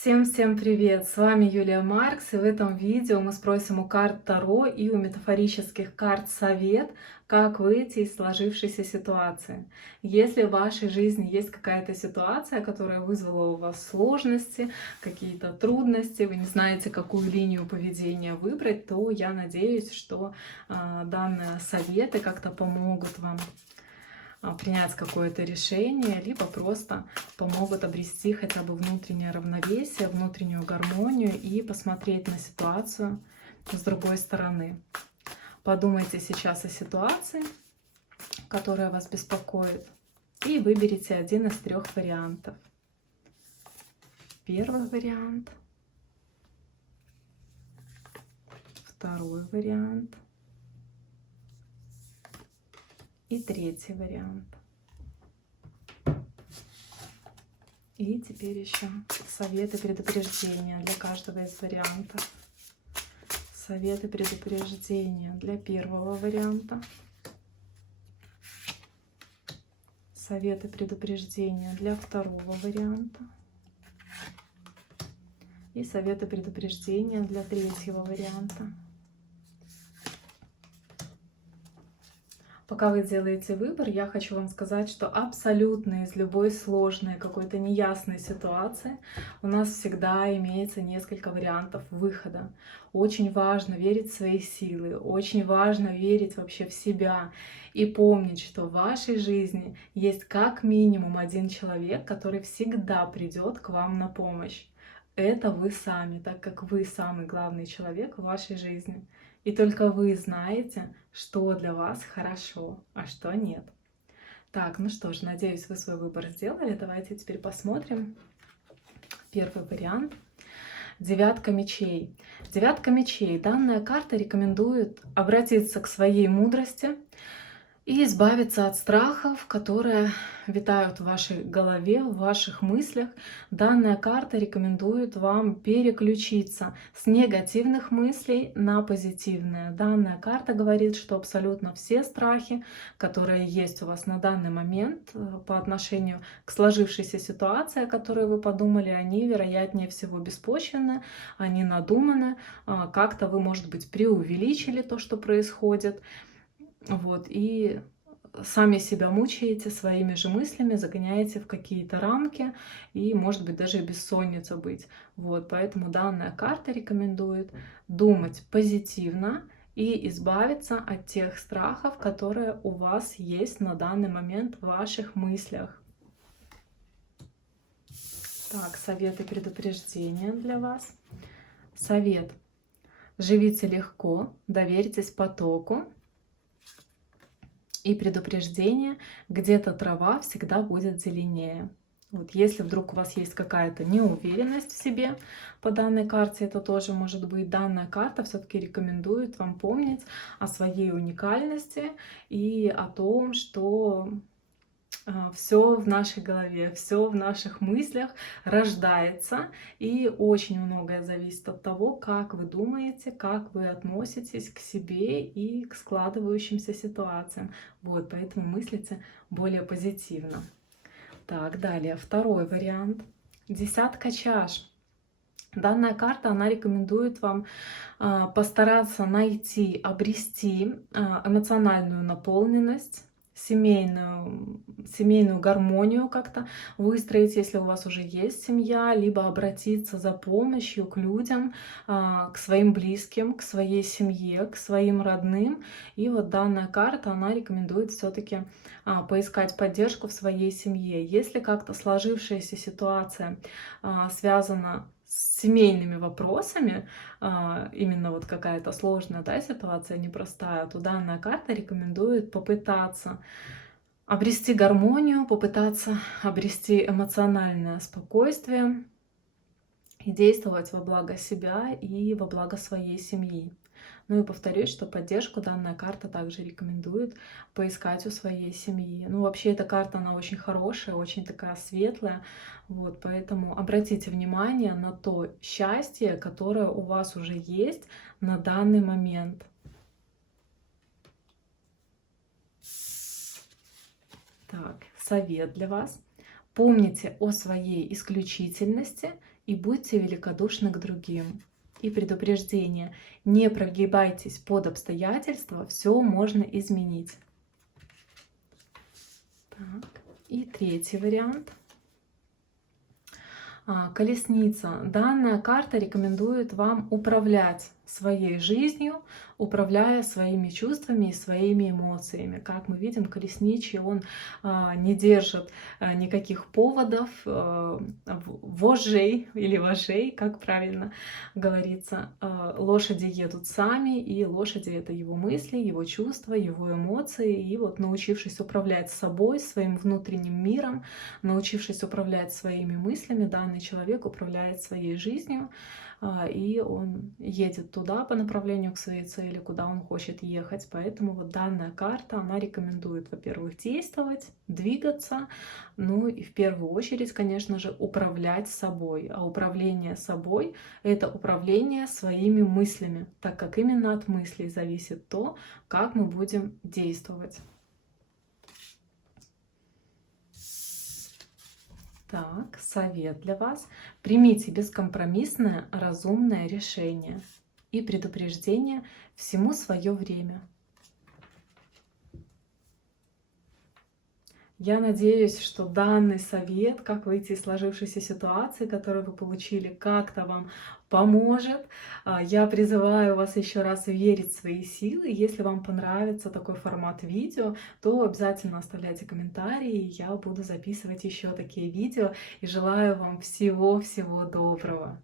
Всем привет! С вами Юлия Маркс, и в этом видео мы спросим у карт Таро и у метафорических карт совет, как выйти из сложившейся ситуации. Если в вашей жизни есть какая-то ситуация, которая вызвала у вас сложности, какие-то трудности, вы не знаете, какую линию поведения выбрать, то я надеюсь, что данные советы как-то помогут вам принять какое-то решение, либо просто помогут обрести хотя бы внутреннее равновесие, внутреннюю гармонию и посмотреть на ситуацию с другой стороны. Подумайте сейчас о ситуации, которая вас беспокоит, и выберите один из трех вариантов. Первый вариант, второй вариант и третий вариант. И теперь еще советы предупреждения для каждого из вариантов. Советы предупреждения для первого варианта. Советы предупреждения для второго варианта. И советы предупреждения для третьего варианта. Пока вы делаете выбор, я хочу вам сказать, что абсолютно из любой сложной, какой-то неясной ситуации у нас всегда имеется несколько вариантов выхода. Очень важно верить в свои силы, очень важно верить вообще в себя и помнить, что в вашей жизни есть как минимум один человек, который всегда придет к вам на помощь. Это вы сами, так как вы самый главный человек в вашей жизни. И только вы знаете, что для вас хорошо, а что нет. Так, ну что ж, надеюсь, вы свой выбор сделали. Давайте теперь посмотрим. Первый вариант. Девятка мечей. Девятка мечей. Данная карта рекомендует обратиться к своей мудрости и избавиться от страхов, которые витают в вашей голове, в ваших мыслях. Данная карта рекомендует вам переключиться с негативных мыслей на позитивные. Данная карта говорит, что абсолютно все страхи, которые есть у вас на данный момент по отношению к сложившейся ситуации, о которой вы подумали, они, вероятнее всего, беспочвенны, они надуманы. Как-то вы, может быть, преувеличили то, что происходит. Вот, и сами себя мучаете своими же мыслями, загоняете в какие-то рамки, и, может быть, даже и бессонница быть. Вот, поэтому данная карта рекомендует думать позитивно и избавиться от тех страхов, которые у вас есть на данный момент в ваших мыслях. Так, советы предупреждения для вас. Совет. Живите легко, доверьтесь потоку. И предупреждение, где-то трава всегда будет зеленее. Вот если вдруг у вас есть какая-то неуверенность в себе по данной карте, это тоже может быть. Данная карта все-таки рекомендует вам помнить о своей уникальности и о том, что все в нашей голове, все в наших мыслях рождается, и очень многое зависит от того, как вы думаете, как вы относитесь к себе и к складывающимся ситуациям. Вот, поэтому мыслите более позитивно. Так, далее, второй вариант. Десятка чаш. Данная карта, она рекомендует вам постараться найти, обрести эмоциональную наполненность, семейную гармонию как-то выстроить, если у вас уже есть семья, либо обратиться за помощью к людям, к своим близким, к своей семье, к своим родным. И вот данная карта, она рекомендует все-таки поискать поддержку в своей семье. Если как-то сложившаяся ситуация связана с семейными вопросами, именно вот какая-то сложная, да, ситуация, непростая, то данная карта рекомендует попытаться обрести гармонию, попытаться обрести эмоциональное спокойствие и действовать во благо себя и во благо своей семьи. Ну и повторюсь, что поддержку данная карта также рекомендует поискать у своей семьи. Ну вообще эта карта, она очень хорошая, очень такая светлая. Вот, поэтому обратите внимание на то счастье, которое у вас уже есть на данный момент. Так, совет для вас. Помните о своей исключительности и будьте великодушны к другим. И предупреждение: не прогибайтесь под обстоятельства, все можно изменить. Так. И третий вариант. Колесница. Данная карта рекомендует вам управлять своей жизнью, управляя своими чувствами и своими эмоциями. Как мы видим, колесничий, он не держит никаких поводов, вожжей или вожей, как правильно говорится. Лошади едут сами, и лошади — это его мысли, его чувства, его эмоции. И вот, научившись управлять собой, своим внутренним миром, научившись управлять своими мыслями, данный человек управляет своей жизнью, и он едет туда по направлению к своей цели, куда он хочет ехать. Поэтому вот данная карта, она рекомендует, во-первых, действовать, двигаться, ну и в первую очередь, конечно же, управлять собой. А управление собой — это управление своими мыслями, так как именно от мыслей зависит то, как мы будем действовать. Так, совет для вас. Примите бескомпромиссное, разумное решение. И предупреждение: всему свое время. Я надеюсь, что данный совет, как выйти из сложившейся ситуации, которую вы получили, как-то вам поможет. Я призываю вас еще раз верить в свои силы. Если вам понравится такой формат видео, то обязательно оставляйте комментарии. Я буду записывать еще такие видео. И желаю вам всего-всего доброго.